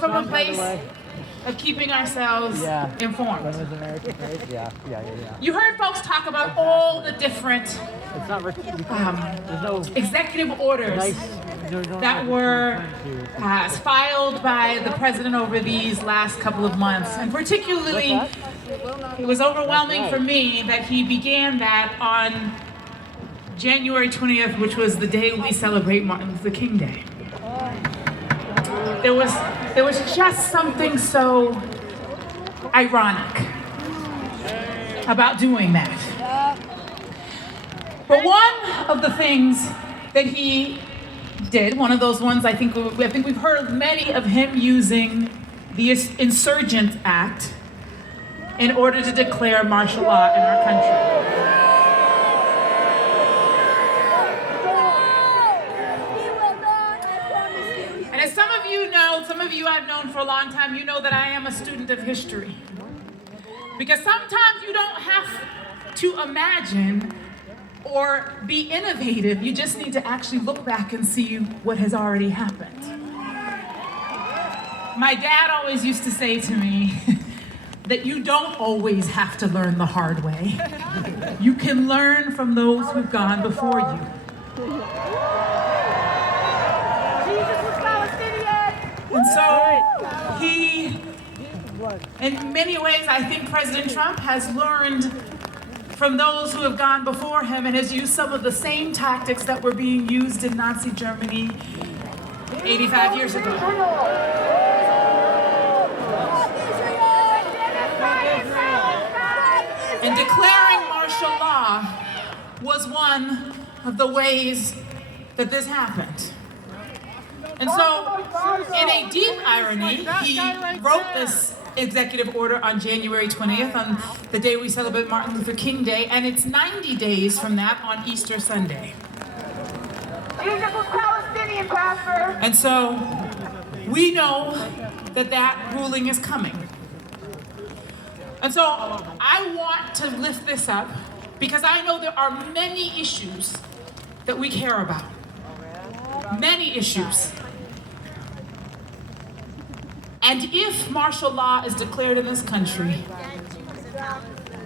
from a place of keeping ourselves informed. You heard folks talk about all the different executive orders that were filed by the president over these last couple of months. And particularly, it was overwhelming for me that he began that on January 20th, which was the day we celebrate Martin Luther King Day. There was just something so ironic about doing that. But one of the things that he did, one of those ones I think we've heard many of him using the Insurgent Act in order to declare martial law in our country. And as some of you know, some of you I've known for a long time, you know that I am a student of history. Because sometimes you don't have to imagine or be innovative, you just need to actually look back and see what has already happened. My dad always used to say to me that you don't always have to learn the hard way. You can learn from those who've gone before you. And so he, in many ways, I think President Trump has learned from those who have gone before him and has used some of the same tactics that were being used in Nazi Germany 85 years ago. And declaring martial law was one of the ways that this happened. And so, in a deep irony, he wrote this executive order on January 20th, on the day we celebrate Martin Luther King Day, and it's 90 days from that on Easter Sunday. Jesus was Palestinian, Pastor. And so, we know that that ruling is coming. And so, I want to lift this up because I know there are many issues that we care about. Many issues. And if martial law is declared in this country,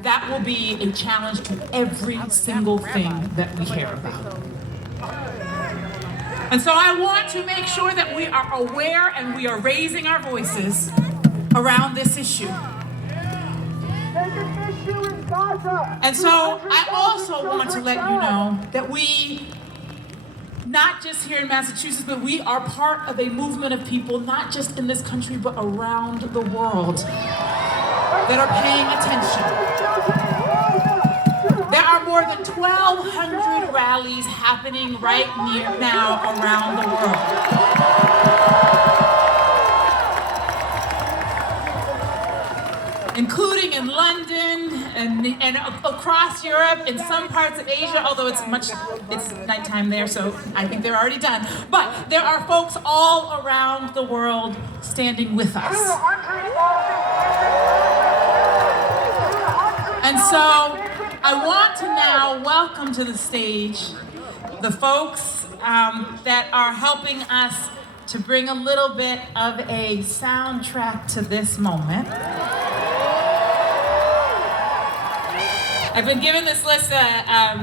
that will be a challenge to every single thing that we care about. And so I want to make sure that we are aware and we are raising our voices around this issue. And so I also want to let you know that we, not just here in Massachusetts, but we are part of a movement of people, not just in this country, but around the world, that are paying attention. There are more than 1,200 rallies happening right now around the world, including in London and across Europe, in some parts of Asia, although it's nighttime there, so I think they're already done. But there are folks all around the world standing with us. And so I want to now welcome to the stage the folks that are helping us to bring a little bit of a soundtrack to this moment. I've been given this list a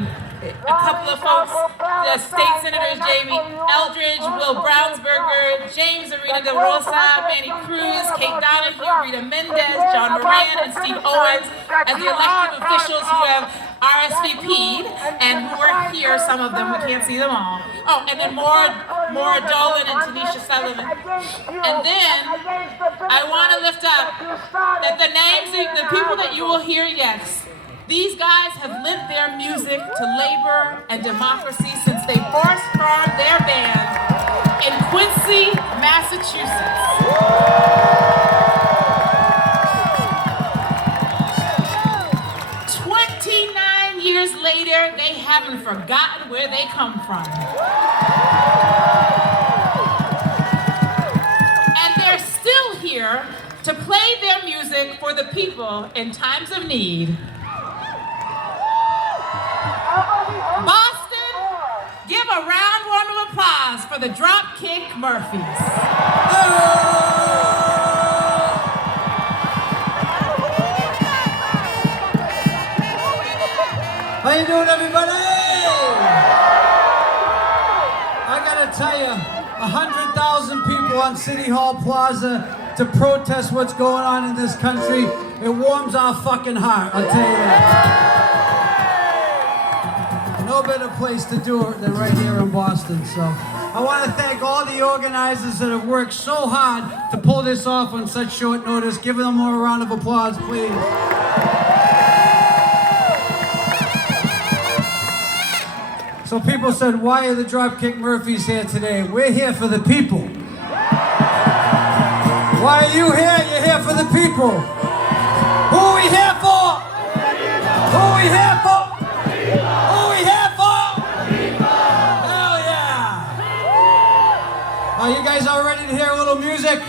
couple of folks, the state senators, Jamie Eldridge, Will Brownsberger, James Arena De Rosa, Manny Cruz, Kate Donahue, Rita Mendez, John Moran, and Steve Owens as the elected officials who have RSVP'd and who are here, some of them, we can't see them all. Oh, and then Maura Dolan and Tanisha Sullivan. And then I want to lift up that the names of the people that you will hear next. These guys have lent their music to labor and democracy since they first formed their band in Quincy, Massachusetts. 29 years later, they haven't forgotten where they come from. And they're still here to play their music for the people in times of need. Boston, give a round of applause for the Dropkick Murphys. afternoon, everybody! I gotta tell you, 100,000 people on City Hall Plaza to protest what's going on in this country. It warms our fucking heart, I'll tell you that. No better place to do it than right here in Boston, so. I want to thank all the organizers that have worked so hard to pull this off on such short notice. Give them more a round of applause, please. So people said, why are the Dropkick Murphys here today? We're here for the people. Why are you here? You're here for the people. Who are we here for? Who are we here for? Who are we here for? Hell yeah! Are you guys all ready to hear a little music?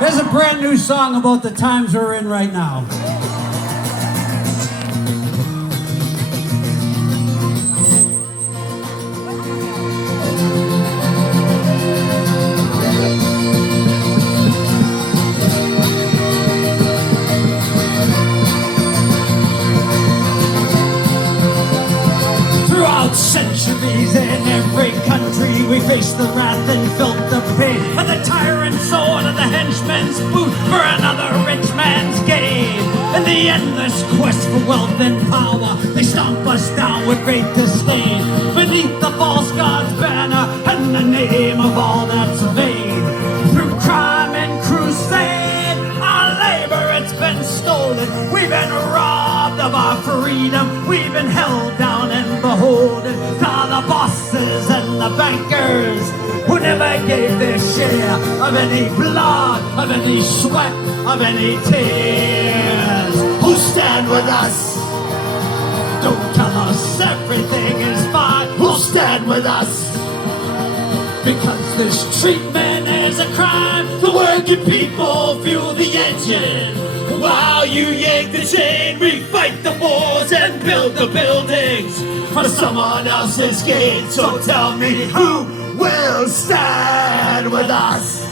There's a brand new song about the times we're in right now. Centuries in every country we face the wrath and felt the pain of the tyrant's sword and the henchman's boot for another rich man's gain. In the endless quest for wealth and power, they stomp us down with great disdain beneath the false god's banner and the name of all that's vain. Through crime and crusade, our labor it's been stolen. We've been robbed of our freedom. We've been held down and beholden to the bosses and the bankers who never gave their share of any blood, of any sweat, of any tears. Who stand with us? Don't tell us everything is fine. Who'll stand with us? Because this treatment is a crime. The working people fuel the engine. While you yank the chain, we fight the wars and build the buildings for someone else's gain. So tell me, who will stand with us?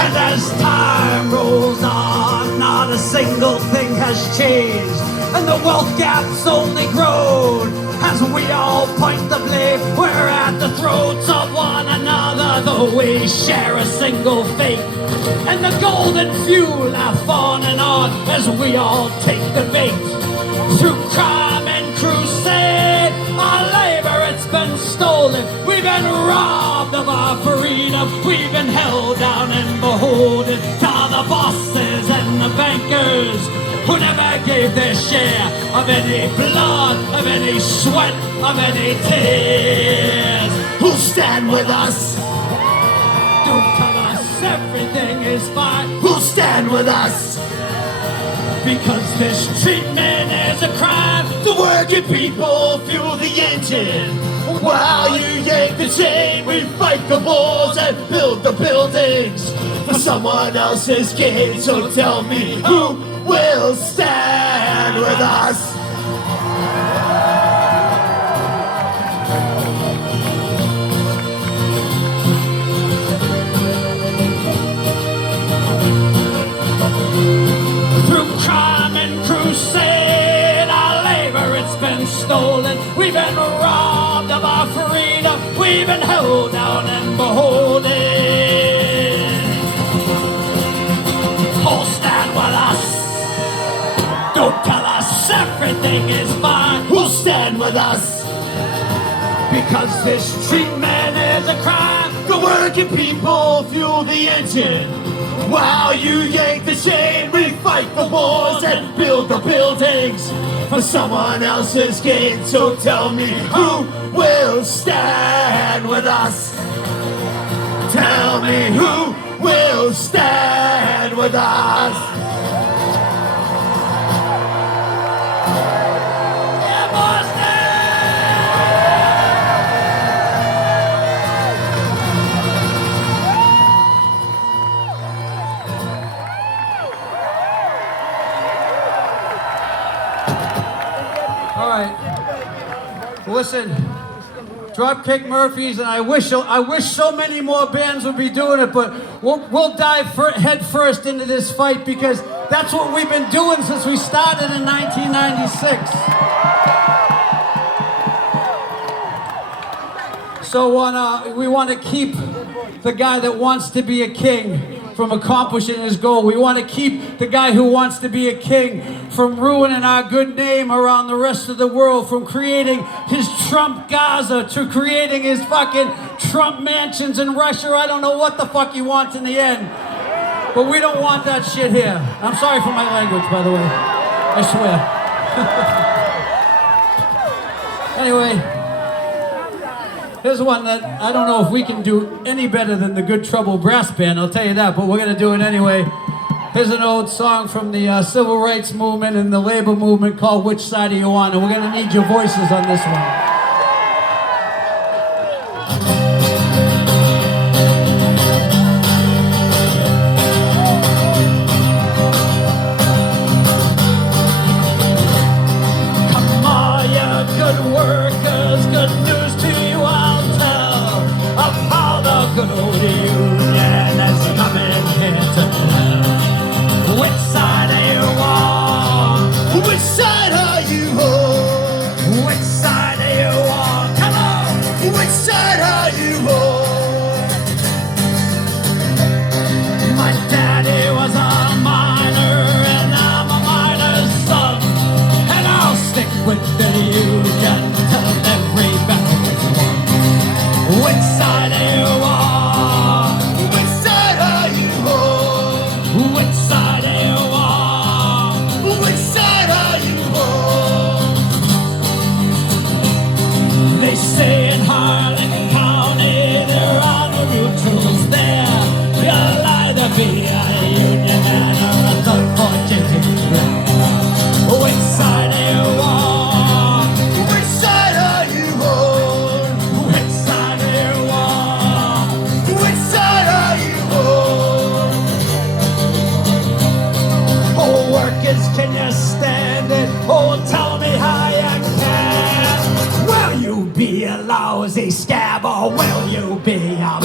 And as time rolls on, not a single thing has changed, and the wealth gap's only grown. As we all point the blame, we're at the throats of one another, though we share a single fate. And the golden few laugh on and on as we all take the bait. Through crime and crusade, our labor it's been stolen. We've been robbed of our freedom. We've been held down and beholden to the bosses and the bankers who never gave their share of any blood, of any sweat, of any tears. Who'll stand with us? Don't tell us everything is fine. Who'll stand with us? Because this treatment is a crime. The working people fuel the engine. While you yank the chain, we fight the wars and build the buildings for someone else's gain. So tell me, who will stand with us? Through crime and crusade, our labor it's been stolen. We've been robbed of our freedom. We've been held down and beholden. Oh, stand with us. Don't tell us everything is fine. Who'll stand with us? Because this treatment is a crime. The working people fuel the engine. While you yank the chain, we fight the wars and build the buildings for someone else's gain. So tell me, who will stand with us? Tell me, who will stand with us? All right. Listen, Dropkick Murphys, and I wish so many more bands would be doing it, but we'll dive head first into this fight because that's what we've been doing since we started in 1996. So we want to keep the guy that wants to be a king from accomplishing his goal. We want to keep the guy who wants to be a king from ruining our good name around the rest of the world, from creating his Trump Gaza to creating his fucking Trump mansions in Russia. I don't know what the fuck he wants in the end. But we don't want that shit here. I'm sorry for my language, by the way. I swear. Anyway, here's one that I don't know if we can do any better than the Good Trouble Brass Band, I'll tell you that, but we're gonna do it anyway. Here's an old song from the Civil Rights Movement and the Labor Movement called Which Side Are You On? And we're gonna need your voices on this one. Good old union is coming here to town. Which side are you on? Which side are you on? Which side are you on? Come on! Which side are you on? My daddy was a miner and I'm a miner's son, and I'll stick with the union till every battle is won. Which side are you on? Be a union man or a third fortune. Which side are you on? Which side are you on? Which side are you on? Which side are you on? Oh, workers, can you stand it? Oh, tell me how you can. Will you be a lousy scab or will you be a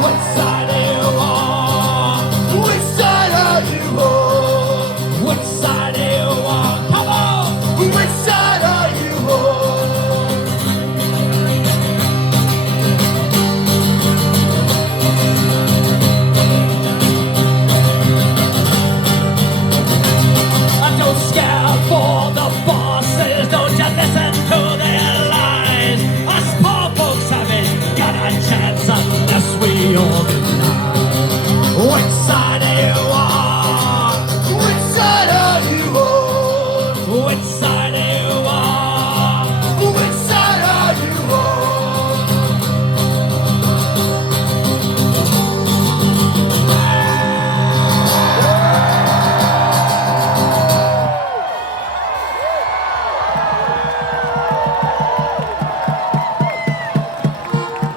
Which side are you on? Which side are you on? Which side are you on? Come on! Which side are you on? Don't scare for the bosses, don't you listen to their lies. Us poor folks haven't got a chance unless we organize. Which side are you on? Which side are you on? Which side are you on? Which side are you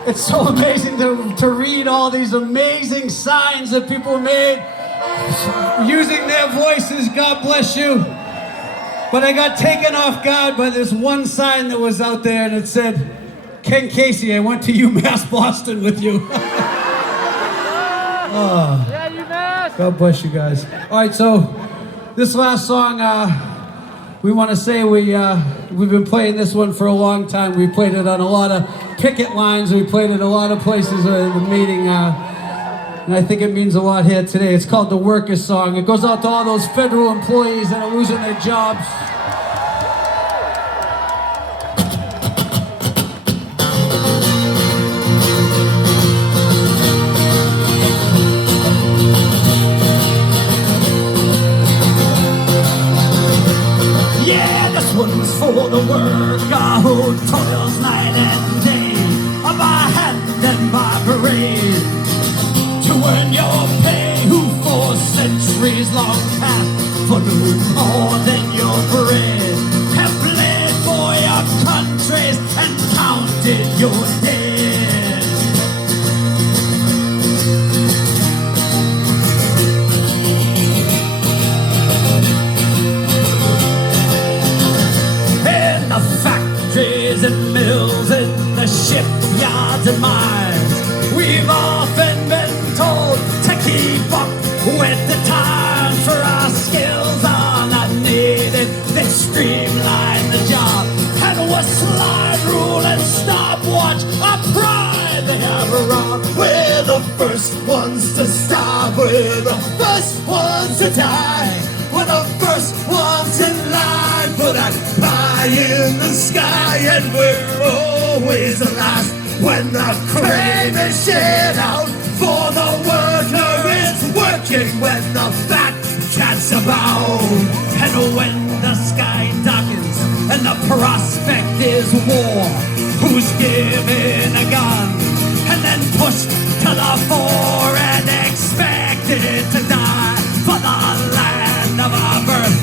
It's so amazing to read all these amazing signs that people made using their voices. God bless you. But I got taken off guard by this one sign that was out there and it said, Ken Casey, I went to UMass Boston with you. Oh, Yeah, you missed. God bless you guys. All right, so this last song, we want to say we've been playing this one for a long time. We played it on a lot of picket lines. We played it a lot of places in the meeting. And I think it means a lot here today. It's called the Workers' Song. It goes out to all those federal employees that are losing their jobs. Yeah, this one's for the worker who toils night and day, by hand and by parade, to earn your pay, who for centuries long past, for no more than your bread, have bled for your countries and counted your dead. In the factory die. We're the first ones in line for that pie in the sky, and we're always the last when the crane is shit out. For the worker is working when the fat cat's about. And when the sky darkens and the prospect is war, who's given a gun and then pushed to the fore and expected to die for the land of our birth?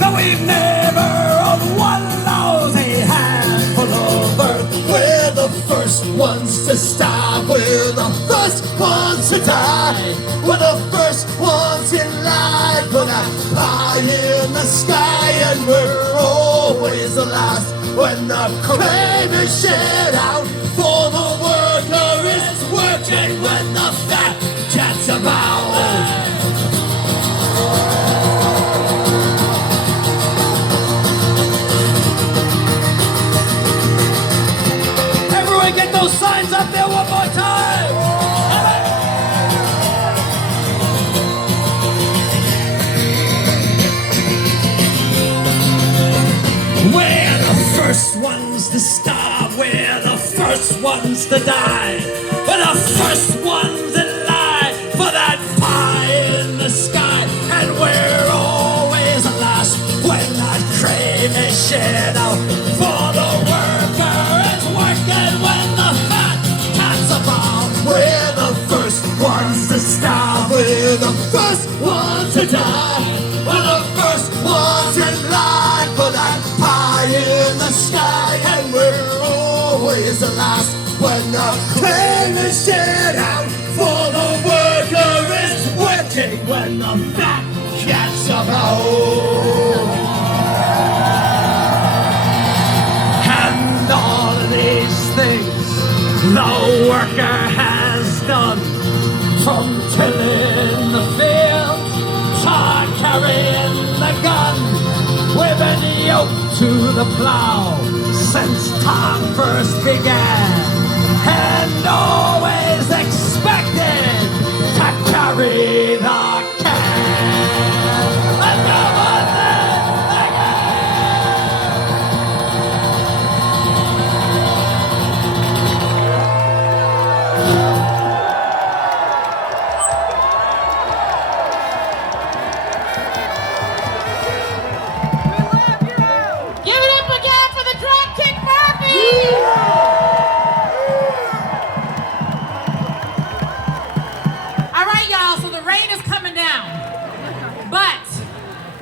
Though we've never owned one lousy handful of earth. We're the first ones to stop, we're the first ones to die. We're the first ones in line for that pie in the sky, and we're always the last when the crane is shit out. For the worker is working when the fat cat's about. Everyone get those signs up there one more time! We're the first ones to starve, we're the first ones to die. We're the first ones in line for that pie in the sky, and we're always the last when that crane is shit out. For the worker is working when the fat cat's about. We're the first ones to starve, we're the first ones to die. We're the first ones in line for that pie in the sky, and we're always the last when the crane is shit out. For the worker is working when the fat cat's about. And all of these things the worker has done, from tilling the field to carrying the gun. We've been yoked to the plow since time first began, and all